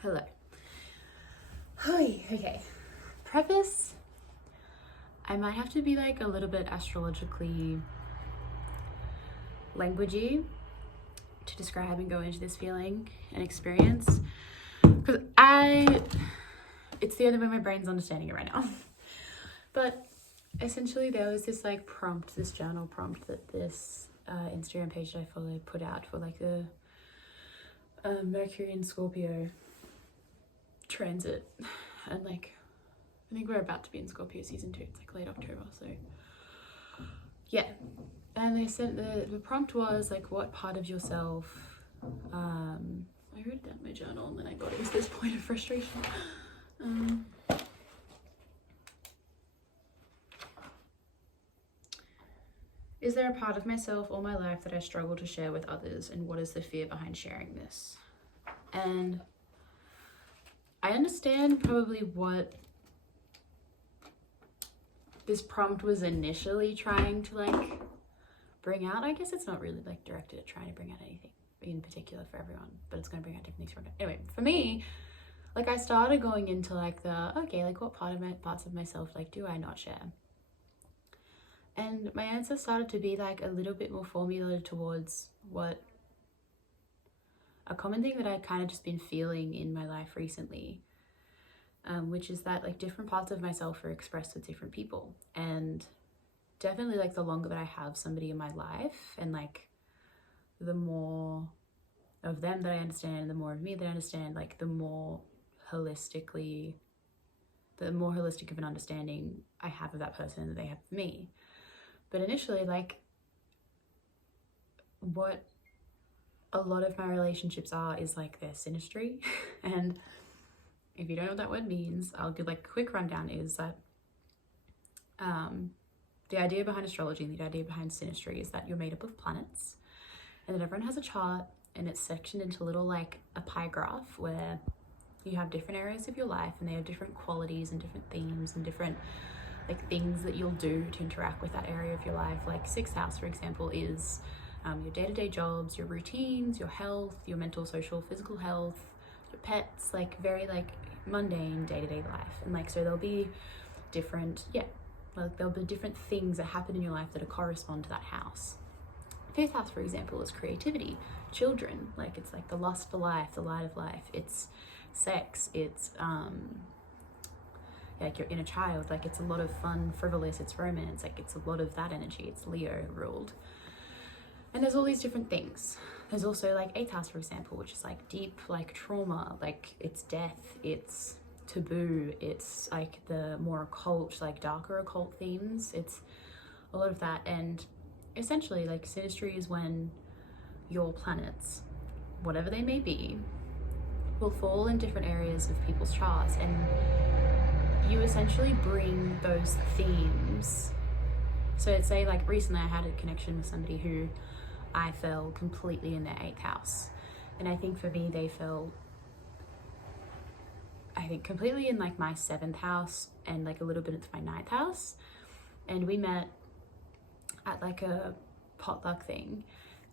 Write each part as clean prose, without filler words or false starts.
Hello. Okay. Preface, I might have to be like a little bit astrologically languagey to describe and go into this feeling and experience. Because it's the only way my brain's understanding it right now. But essentially there was this like prompt, this journal prompt that this Instagram page that I followed put out for like the Mercury and Scorpio transit, and like I think we're about to be in Scorpio season 2. It's like late October, so yeah. And they said the prompt was like, what part of yourself, I wrote it down in my journal and then I got it to this point of frustration. Is there a part of myself or my life that I struggle to share with others, and what is the fear behind sharing this? And I understand probably what this prompt was initially trying to like bring out. I guess it's not really like directed at trying to bring out anything in particular for everyone, but it's going to bring out different things for everyone. Anyway, for me, like I started going into like like what parts of myself like do I not share? And my answer started to be like a little bit more formulated towards what a common thing that I kind of just been feeling in my life recently, which is that like different parts of myself are expressed with different people. And definitely like the longer that I have somebody in my life, and like the more of them that I understand and the more of me that I understand, like the more holistic of an understanding I have of that person that they have of me. But initially, like what a lot of my relationships are is like they're synastry. And if you don't know what that word means, I'll give like a quick rundown. Is that the idea behind astrology and the idea behind synastry is that you're made up of planets, and that everyone has a chart, and it's sectioned into little like a pie graph where you have different areas of your life, and they have different qualities and different themes and different like things that you'll do to interact with that area of your life. Like 6th house, for example, is your day-to-day jobs, your routines, your health, your mental, social, physical health, your pets, like very like mundane day-to-day life. And like so there'll be different there'll be different things that happen in your life that correspond to that house. 5th house, for example, is creativity, children, like it's like the lust for life, the light of life, it's sex, it's like your inner child, like it's a lot of fun, frivolous, it's romance, like it's a lot of that energy. It's Leo ruled. And there's all these different things. There's also like 8th house, for example, which is like deep, like trauma, like it's death, it's taboo, it's like the more occult, like darker occult themes. It's a lot of that. And essentially like synastry is when your planets, whatever they may be, will fall in different areas of people's charts, and you essentially bring those themes. So say like recently I had a connection with somebody who I fell completely in their 8th house, and I think for me they fell completely in like my 7th house and like a little bit into my 9th house. And we met at like a potluck thing,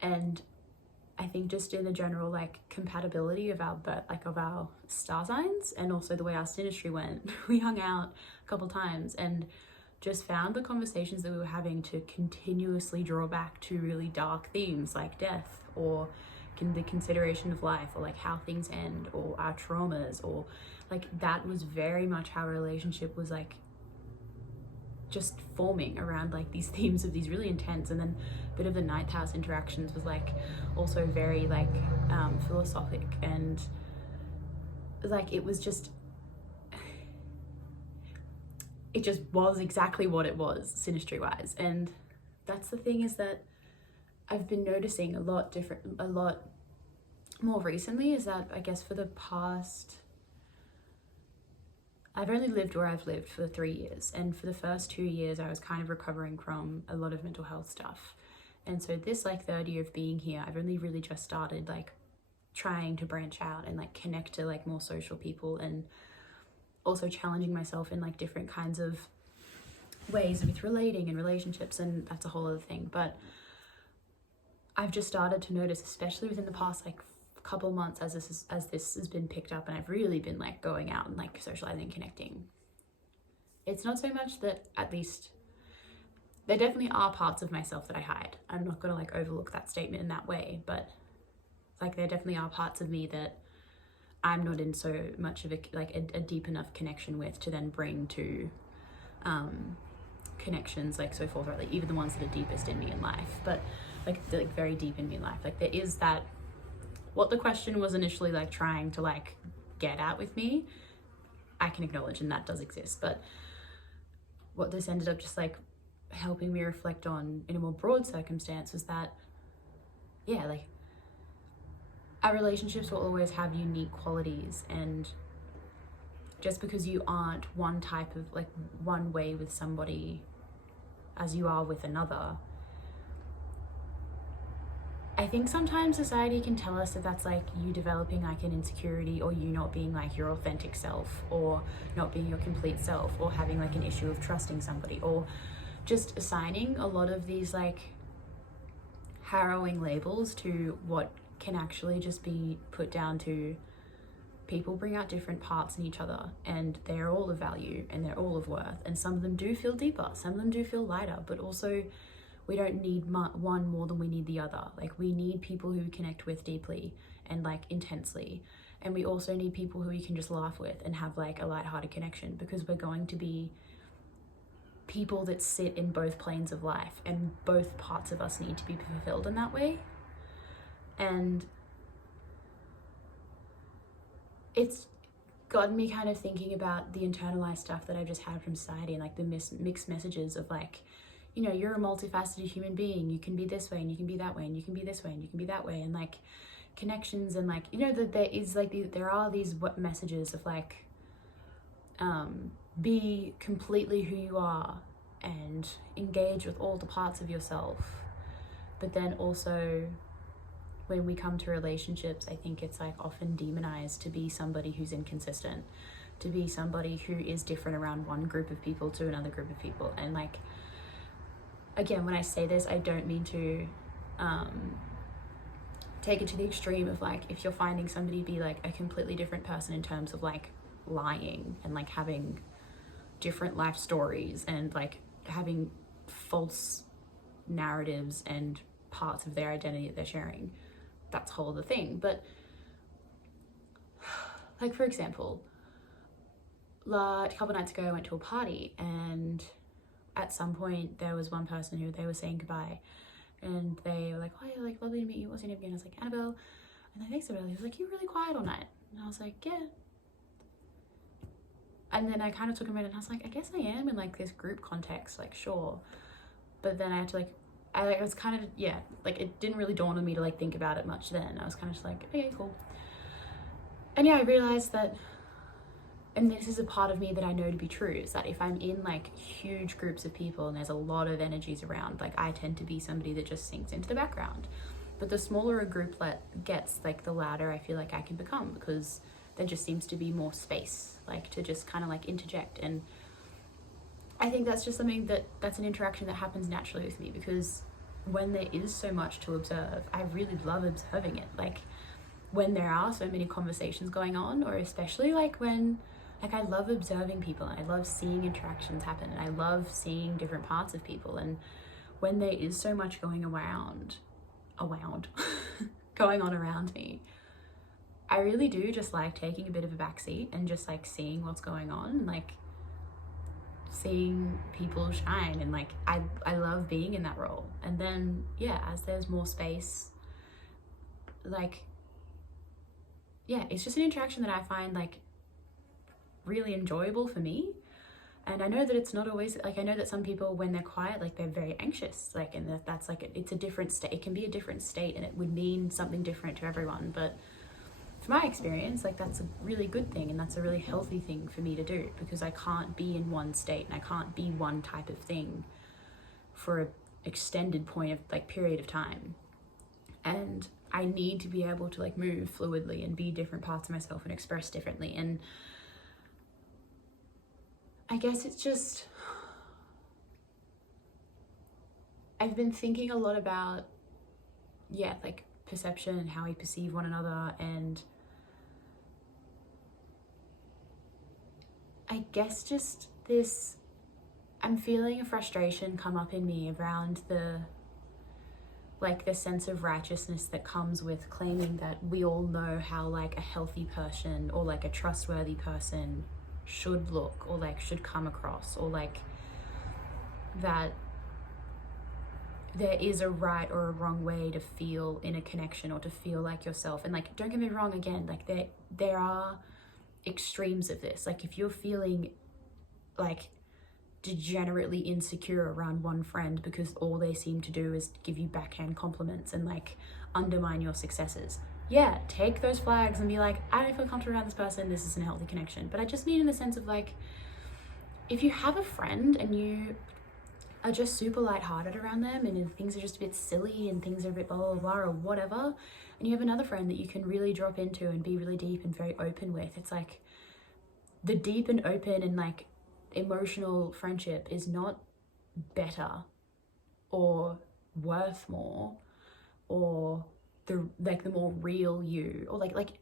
and I think just in the general like compatibility of our star signs, and also the way our synastry went, we hung out a couple times and just found the conversations that we were having to continuously draw back to really dark themes like death, or the consideration of life, or like how things end, or our traumas, or like that was very much how our relationship was like just forming around like these themes of these really intense. And then a bit of the 9th house interactions was like also very like philosophic, and like it just was exactly what it was synastry wise. And that's the thing, is that I've been noticing a lot more recently, is that I guess for the past, I've only lived where I've lived for 3 years, and for the first 2 years I was kind of recovering from a lot of mental health stuff. And so this like 3rd year of being here, I've only really just started like trying to branch out and like connect to like more social people, and also challenging myself in like different kinds of ways with relating and relationships, and that's a whole other thing. But I've just started to notice, especially within the past like couple months as this has been picked up and I've really been like going out and like socializing, connecting, it's not so much that, at least there definitely are parts of myself that I hide. I'm not gonna like overlook that statement in that way, but like there definitely are parts of me that I'm not in so much of a deep enough connection with to then bring to connections like so forth, like even the ones that are deepest in me in life, but like they're like very deep in me in life. Like there is that, what the question was initially like trying to like get at with me, I can acknowledge, and that does exist. But what this ended up just like helping me reflect on in a more broad circumstance was that, yeah, like our relationships will always have unique qualities, and just because you aren't one type of like one way with somebody as you are with another, I think sometimes society can tell us that that's like you developing like an insecurity, or you not being like your authentic self, or not being your complete self, or having like an issue of trusting somebody, or just assigning a lot of these like harrowing labels to what can actually just be put down to people bring out different parts in each other, and they're all of value and they're all of worth, and some of them do feel deeper, some of them do feel lighter, but also we don't need one more than we need the other. Like we need people who we connect with deeply and like intensely, and we also need people who we can just laugh with and have like a lighthearted connection, because we're going to be people that sit in both planes of life, and both parts of us need to be fulfilled in that way. And it's gotten me kind of thinking about the internalized stuff that I just had from society, and like the mixed messages of like, you know, you're a multifaceted human being, you can be this way and you can be that way and you can be this way and you can be that way, and like connections, and like, you know, that there is like there are these messages of like be completely who you are and engage with all the parts of yourself. But then also when we come to relationships, I think it's like often demonized to be somebody who's inconsistent, to be somebody who is different around one group of people to another group of people. And like, again, when I say this, I don't mean to take it to the extreme of like, if you're finding somebody be like a completely different person in terms of like lying and like having different life stories and like having false narratives and parts of their identity that they're sharing, that's a whole other thing. But like, for example, a couple nights ago I went to a party, and at some point there was one person who they were saying goodbye, and they were like, oh yeah, like lovely to meet you, what's your name again? I was like, Annabelle. And then thanks, Annabelle. He was like, you're really quiet all night. And I was like, yeah. And then I kind of took a minute and I was like, I guess I am in like this group context, like sure. But then I had to like, I was kind of, yeah, like it didn't really dawn on me to like think about it much then. I was kind of just like, okay, cool. And yeah, I realized that, and this is a part of me that I know to be true, is that if I'm in like huge groups of people and there's a lot of energies around, like I tend to be somebody that just sinks into the background. But the smaller a group gets, like the louder I feel like I can become, because there just seems to be more space, like to just kind of like interject. And I think that's just something that's an interaction that happens naturally with me, because when there is so much to observe, I really love observing it. Like when there are so many conversations going on, or especially like when, like I love observing people and I love seeing interactions happen, and I love seeing different parts of people. And when there is so much going around going on around me, I really do just like taking a bit of a backseat and just like seeing what's going on, and like seeing people shine, and like I love being in that role. And then yeah, as there's more space, like yeah, it's just an interaction that I find like really enjoyable for me. And I know that it's not always like, I know that some people when they're quiet, like they're very anxious, like, and that's like it's a different state, it can be a different state, and it would mean something different to everyone. But from my experience, like that's a really good thing, and that's a really healthy thing for me to do, because I can't be in one state and I can't be one type of thing for an extended point of like period of time. And I need to be able to like move fluidly and be different parts of myself and express differently. And I guess it's just, I've been thinking a lot about, yeah, like perception and how we perceive one another. And I guess just this, I'm feeling a frustration come up in me around the sense of righteousness that comes with claiming that we all know how like a healthy person or like a trustworthy person should look or like should come across, or like that there is a right or a wrong way to feel in a connection or to feel like yourself. And like, don't get me wrong, again, like there are extremes of this. Like if you're feeling like degenerately insecure around one friend because all they seem to do is give you backhand compliments and like undermine your successes, yeah, take those flags and be like, I don't feel comfortable around this person, this isn't a healthy connection. But I just mean in the sense of like, if you have a friend and you are just super lighthearted around them and things are just a bit silly and things are a bit blah blah blah or whatever, and you have another friend that you can really drop into and be really deep and very open with, it's like the deep and open and like emotional friendship is not better or worth more or the more real you, or like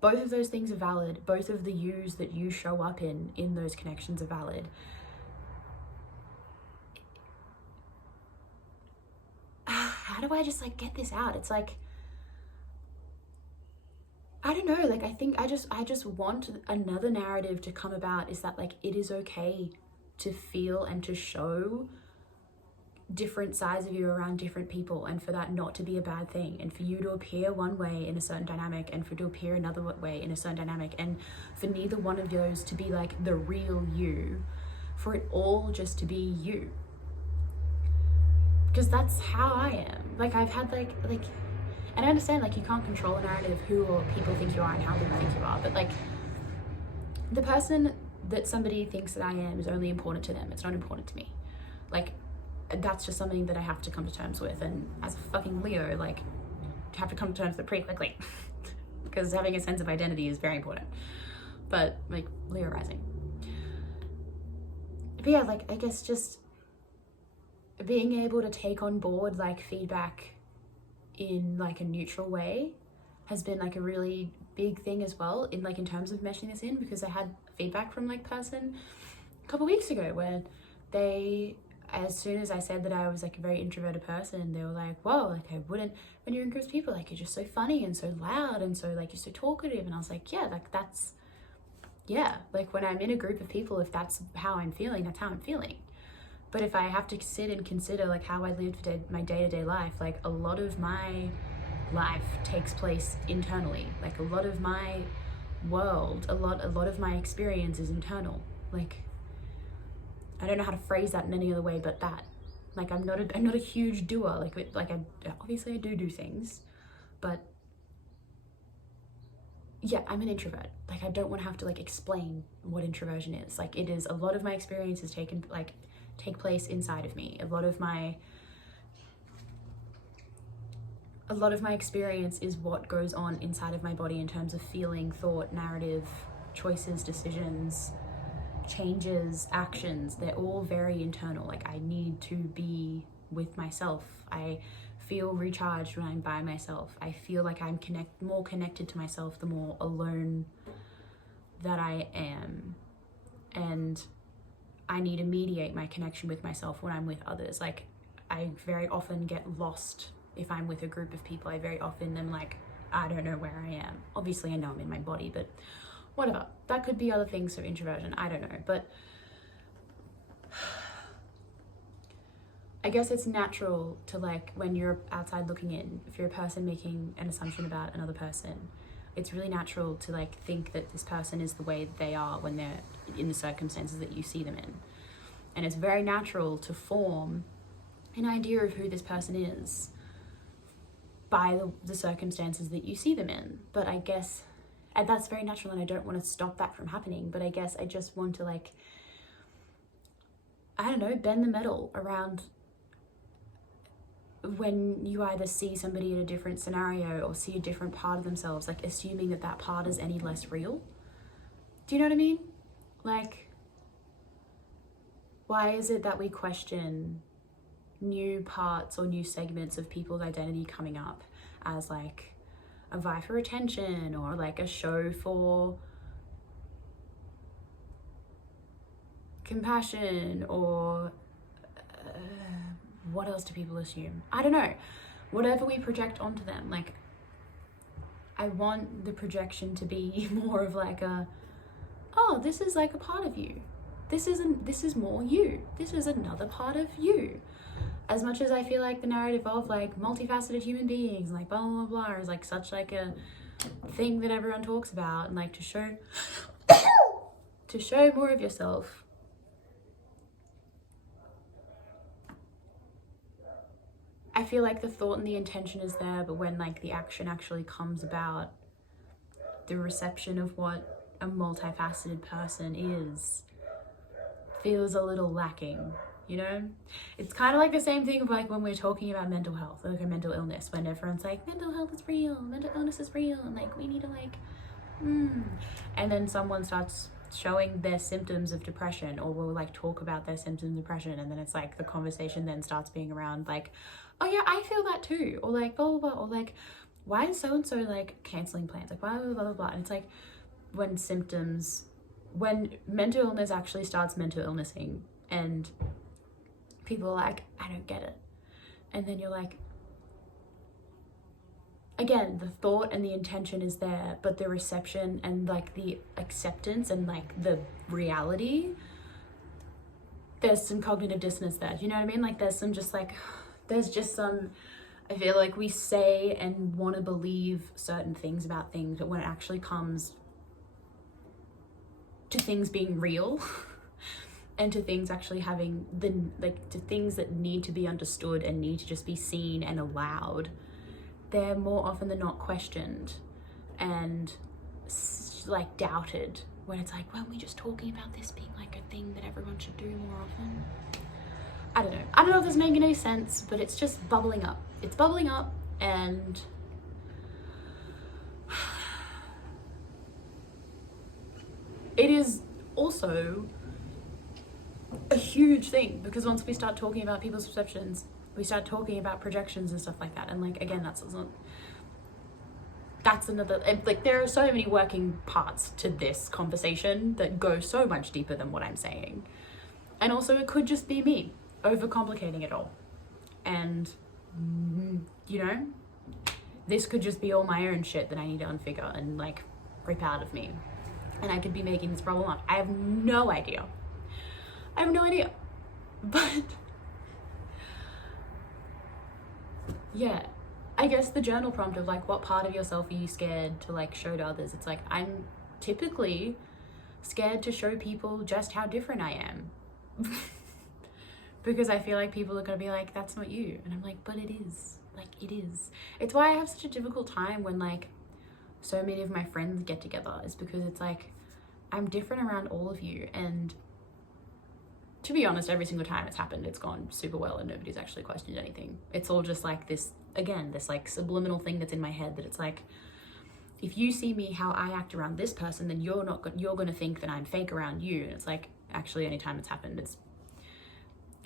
both of those things are valid. Both of the yous that you show up in those connections are valid. How do I just like get this out? It's like, I don't know, like I just want another narrative to come about, is that like it is okay to feel and to show different sides of you around different people, and for that not to be a bad thing, and for you to appear one way in a certain dynamic and for it to appear another way in a certain dynamic, and for neither one of those to be like the real you, for it all just to be you. Because that's how I am. Like I've had like and I understand like you can't control a narrative who or people think you are and how people think you are, but like the person that somebody thinks that I am is only important to them. It's not important to me. Like that's just something that I have to come to terms with, and as a fucking Leo, like you have to come to terms with it pretty quickly because having a sense of identity is very important. But like Leo rising. But yeah, like I guess just being able to take on board like feedback in like a neutral way has been like a really big thing as well, in like in terms of meshing this in, because I had feedback from like person a couple weeks ago where they, as soon as I said that I was like a very introverted person, they were like, whoa, like I wouldn't, when you're in groups of people, like you're just so funny and so loud and so like you're so talkative. And I was like, yeah, like that's, yeah, like when I'm in a group of people, if that's how I'm feeling, that's how I'm feeling. But if I have to sit and consider like how I lived my day-to-day life, like a lot of my life takes place internally. Like a lot of my world, a lot of my experience is internal. Like I don't know how to phrase that in any other way but that. Like I'm not a huge doer. Like I obviously I do things, but yeah, I'm an introvert. Like I don't want to have to like explain what introversion is. Like it is, a lot of my experiences take place inside of me. A lot of my experience is what goes on inside of my body in terms of feeling, thought, narrative, choices, decisions, changes, actions. They're all very internal. Like I need to be with myself. I feel recharged when I'm by myself. I feel like I'm more connected to myself the more alone that I am. And I need to mediate my connection with myself when I'm with others. Like I very often get lost if I'm with a group of people. I very often am like, I don't know where I am. Obviously I know I'm in my body, but whatever. That could be other things for introversion. I don't know. But I guess it's natural to like, when you're outside looking in, if you're a person making an assumption about another person, it's really natural to like think that this person is the way that they are when they're in the circumstances that you see them in. And it's very natural to form an idea of who this person is by the circumstances that you see them in. But I guess, and that's very natural, and I don't want to stop that from happening, but I guess I just want to like, I don't know, bend the metal around when you either see somebody in a different scenario or see a different part of themselves, like assuming that that part is any less real. Do you know what I mean? Like, why is it that we question new parts or new segments of people's identity coming up as like a vie for attention, or like a show for compassion, or what else do people assume? I don't know. Whatever we project onto them, like I want the projection to be more of like a, oh, this is like a part of you. This is more you. This is another part of you. As much as I feel like the narrative of like multifaceted human beings, like blah, blah, blah, is like such like a thing that everyone talks about, and like to show more of yourself. I feel like the thought and the intention is there, but when like the action actually comes about, the reception of what a multifaceted person is feels a little lacking, you know? It's kind of like the same thing of like when we're talking about mental health, like a mental illness, when everyone's like, mental health is real, mental illness is real, and like we need to like, and then someone starts showing their symptoms of depression, or will like talk about their symptoms of depression, and then it's like the conversation then starts being around like, oh yeah, I feel that too, or like blah, blah, blah, or like, why is so-and-so like canceling plans, like blah, blah, blah, blah, blah. And it's like when mental illness actually starts mental illnessing, and people are like, I don't get it. And then you're like, again, the thought and the intention is there, but the reception and like the acceptance and like the reality, there's some cognitive dissonance there. Do you know what I mean? Like there's just some, I feel like we say and want to believe certain things about things, but when it actually comes to things being real and to things actually having to things that need to be understood and need to just be seen and allowed, they're more often than not questioned and like doubted, when it's like, weren't we just talking about this being like a thing that everyone should do more often? I don't know if this is making any sense, but it's just bubbling up. It's bubbling up, and it is also a huge thing, because once we start talking about people's perceptions, we start talking about projections and stuff like that. And like, again, that's another, like there are so many working parts to this conversation that go so much deeper than what I'm saying. And also it could just be me overcomplicating it all. And, you know, this could just be all my own shit that I need to unfigure and like rip out of me. And I could be making this problem up. I have no idea. But yeah, I guess the journal prompt of like, what part of yourself are you scared to like show to others? It's like, I'm typically scared to show people just how different I am. Because I feel like people are gonna be like, that's not you. And I'm like, but it is. Like, it is. It's why I have such a difficult time when like so many of my friends get together, is because it's like, I'm different around all of you. And to be honest, every single time it's happened, it's gone super well and nobody's actually questioned anything. It's all just like this, again, this like subliminal thing that's in my head, that it's like, if you see me how I act around this person, then you're gonna think that I'm fake around you. And it's like, actually, anytime it's happened, it's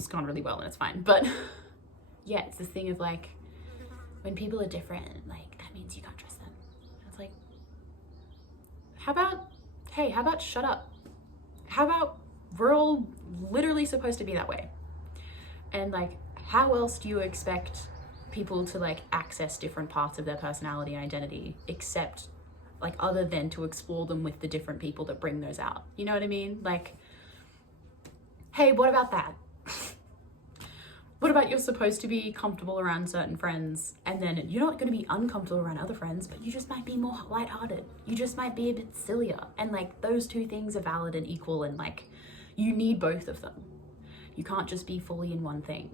gone really well and it's fine. But yeah, it's this thing of like, when people are different, like that means you can't trust them. It's like, how about shut up? How about we're all literally supposed to be that way? And like, how else do you expect people to like access different parts of their personality and identity, except like other than to explore them with the different people that bring those out? You know what I mean? Like, hey, what about that? What about you're supposed to be comfortable around certain friends, and then you're not going to be uncomfortable around other friends, but you just might be more lighthearted. You just might be a bit sillier. And like, those two things are valid and equal, and like, you need both of them. You can't just be fully in one thing.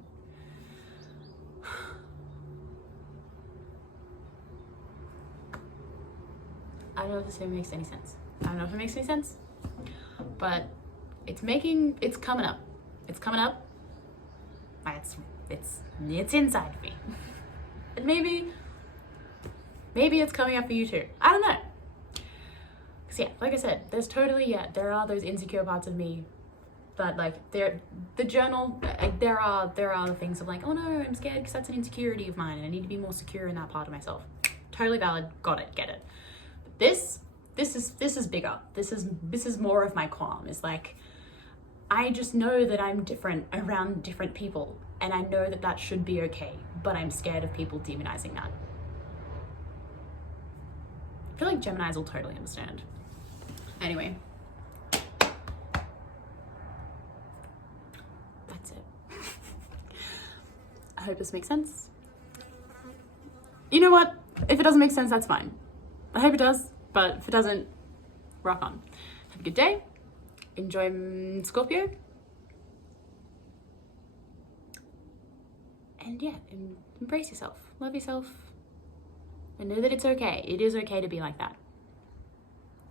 I don't know if this makes any sense. I don't know if it makes any sense, but it's coming up. It's coming up. It's inside of me. And maybe it's coming up for you too. I don't know. Cause yeah, like I said, there are those insecure parts of me But like the journal, there are things of like, oh no, I'm scared because that's an insecurity of mine and I need to be more secure in that part of myself. Totally valid, got it, get it. But this is bigger. This is more of my qualm. Is like, I just know that I'm different around different people, and I know that that should be okay, but I'm scared of people demonizing that. I feel like Geminis will totally understand. Anyway. That's it. I hope this makes sense. You know what? If it doesn't make sense, that's fine. I hope it does, but if it doesn't, rock on. Have a good day. Enjoy Scorpio. And yeah, embrace yourself. Love yourself. And know that it's okay. It is okay to be like that.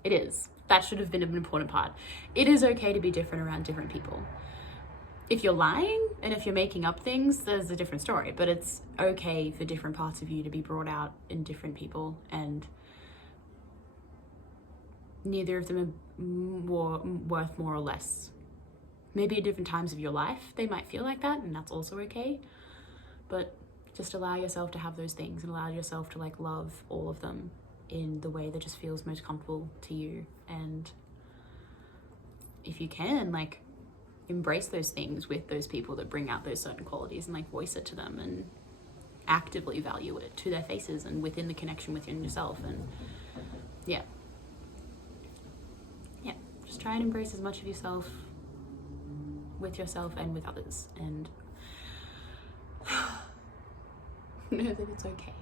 It is. That should have been an important part. It is okay to be different around different people. If you're lying and if you're making up things, there's a different story. But it's okay for different parts of you to be brought out in different people, and neither of them are worth more or less. Maybe at different times of your life, they might feel like that, and that's also okay. But just allow yourself to have those things and allow yourself to like love all of them in the way that just feels most comfortable to you. And if you can, like, embrace those things with those people that bring out those certain qualities and like voice it to them and actively value it to their faces and within the connection within yourself. And yeah, just try and embrace as much of yourself with yourself and with others, and know that it's okay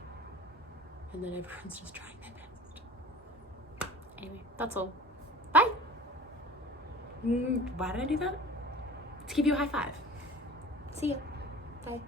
and that everyone's just trying their best. Anyway, that's all. Bye. Why did I do that? To give you a high five. See ya. Bye.